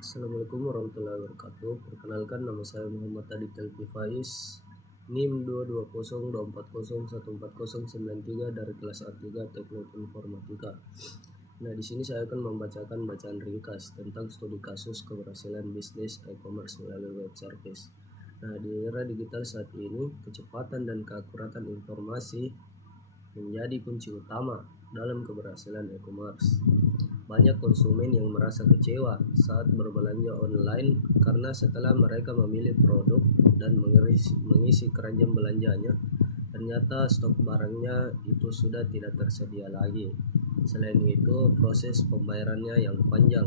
Assalamualaikum warahmatullahi wabarakatuh. Perkenalkan, nama saya Muhammad Adit Elfi Faiz, NIM 22024014093 dari kelas A3 Teknik Informatika. Nah, di sini saya akan membacakan bacaan ringkas tentang studi kasus keberhasilan bisnis e-commerce melalui web service. Nah, di era digital saat ini, kecepatan dan keakuratan informasi menjadi kunci utama dalam keberhasilan e-commerce. Banyak konsumen yang merasa kecewa saat berbelanja online karena setelah mereka memilih produk dan mengisi keranjang belanjanya, ternyata stok barangnya itu sudah tidak tersedia lagi. Selain itu, proses pembayarannya yang panjang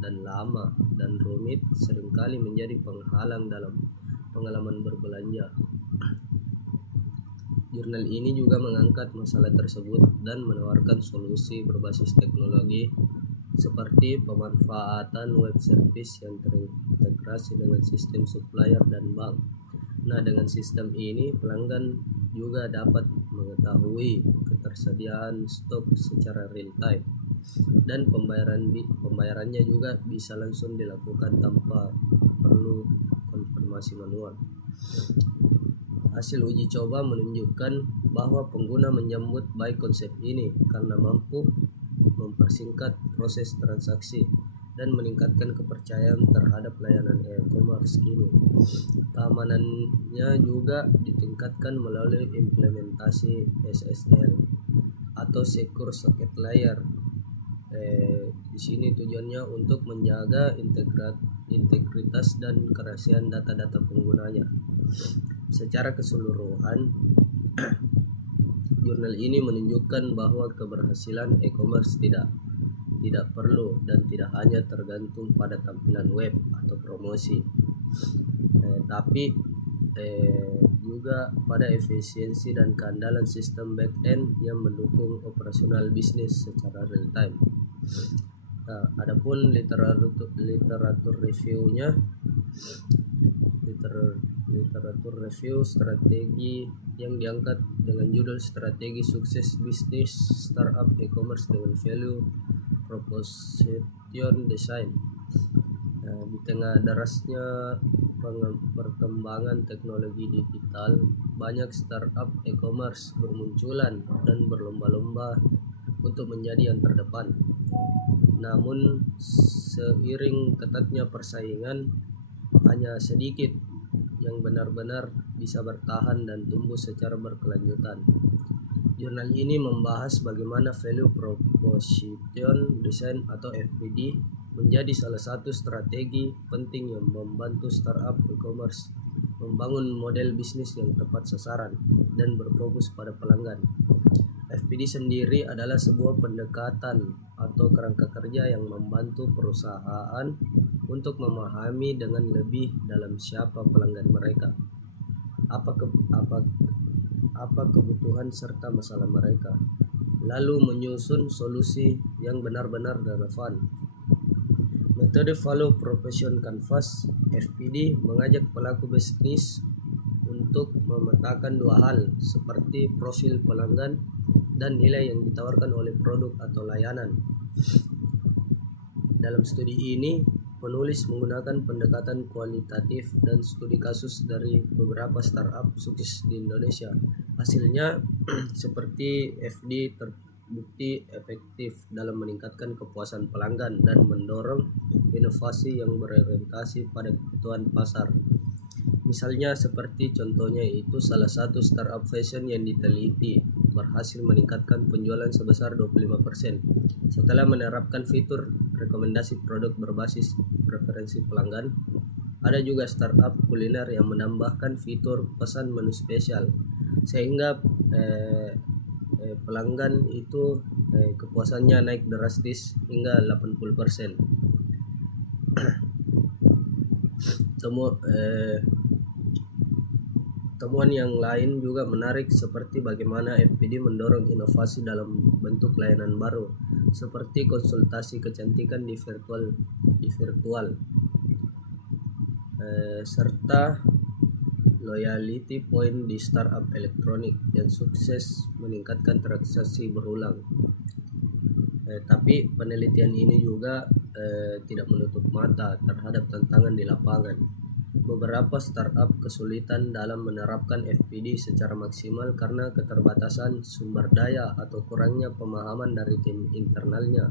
dan lama dan rumit seringkali menjadi penghalang dalam pengalaman berbelanja. Jurnal ini juga mengangkat masalah tersebut dan menawarkan solusi berbasis teknologi seperti pemanfaatan web service yang terintegrasi dengan sistem supplier dan bank. Nah, dengan sistem ini pelanggan juga dapat mengetahui ketersediaan stok secara real time dan pembayarannya juga bisa langsung dilakukan tanpa perlu konfirmasi manual. Hasil uji coba menunjukkan bahwa pengguna menyambut baik konsep ini karena mampu mempersingkat proses transaksi dan meningkatkan kepercayaan terhadap layanan e-commerce kini. Keamanannya juga ditingkatkan melalui implementasi SSL atau Secure Socket Layer. Di sini tujuannya untuk menjaga integritas dan kerahasiaan data-data penggunanya. Secara keseluruhan, jurnal ini menunjukkan bahwa keberhasilan e-commerce tidak perlu dan tidak hanya tergantung pada tampilan web atau promosi, tapi juga pada efisiensi dan keandalan sistem back-end yang mendukung operasional bisnis secara real time. Nah, adapun literatur reviewnya, literatur review strategi yang diangkat dengan judul Strategi Sukses Bisnis Startup E-commerce dengan Value Proposition Design. Di tengah derasnya perkembangan teknologi digital, banyak startup e-commerce bermunculan dan berlomba-lomba untuk menjadi yang terdepan. Namun, seiring ketatnya persaingan, hanya sedikit yang benar-benar bisa bertahan dan tumbuh secara berkelanjutan. Jurnal ini membahas bagaimana Value Proposition Design atau VPD menjadi salah satu strategi penting yang membantu startup e-commerce membangun model bisnis yang tepat sasaran dan berfokus pada pelanggan. VPD sendiri adalah sebuah pendekatan atau kerangka kerja yang membantu perusahaan untuk memahami dengan lebih dalam siapa pelanggan mereka, apa kebutuhan serta masalah mereka, lalu menyusun solusi yang benar-benar relevan. Metode Value Proposition Canvas (VPD) mengajak pelaku bisnis untuk memetakan dua hal seperti profil pelanggan dan nilai yang ditawarkan oleh produk atau layanan. Dalam studi ini, penulis menggunakan pendekatan kualitatif dan studi kasus dari beberapa startup sukses di Indonesia. Hasilnya seperti FD terbukti efektif dalam meningkatkan kepuasan pelanggan dan mendorong inovasi yang berorientasi pada kebutuhan pasar. Misalnya seperti contohnya itu salah satu startup fashion yang diteliti berhasil meningkatkan penjualan sebesar 25% setelah menerapkan fitur rekomendasi produk berbasis preferensi pelanggan. Ada juga startup kuliner yang menambahkan fitur pesan menu spesial sehingga pelanggan itu kepuasannya naik drastis hingga 80%. Temuan yang lain juga menarik seperti bagaimana VPD mendorong inovasi dalam bentuk layanan baru seperti konsultasi kecantikan di virtual, serta loyalty point di startup elektronik yang sukses meningkatkan transaksi berulang. Tapi penelitian ini juga tidak menutup mata terhadap tantangan di lapangan. Beberapa startup kesulitan dalam menerapkan FPD secara maksimal karena keterbatasan sumber daya atau kurangnya pemahaman dari tim internalnya.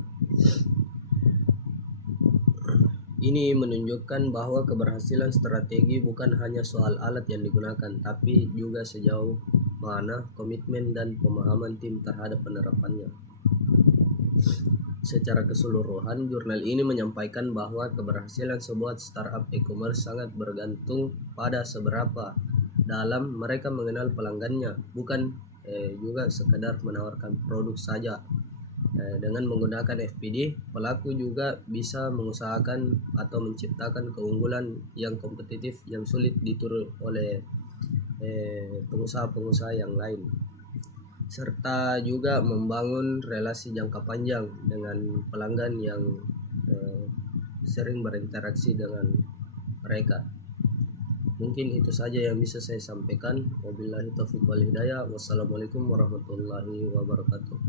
Ini menunjukkan bahwa keberhasilan strategi bukan hanya soal alat yang digunakan, tapi juga sejauh mana komitmen dan pemahaman tim terhadap penerapannya. Secara keseluruhan, jurnal ini menyampaikan bahwa keberhasilan sebuah startup e-commerce sangat bergantung pada seberapa dalam mereka mengenal pelanggannya, bukan juga sekadar menawarkan produk saja. Dengan menggunakan FPD, pelaku juga bisa mengusahakan atau menciptakan keunggulan yang kompetitif yang sulit ditiru oleh pengusaha-pengusaha yang lain, serta juga membangun relasi jangka panjang dengan pelanggan yang sering berinteraksi dengan mereka. Mungkin itu saja yang bisa saya sampaikan. Wabillahi taufiq wal hidayah. Wassalamualaikum warahmatullahi wabarakatuh.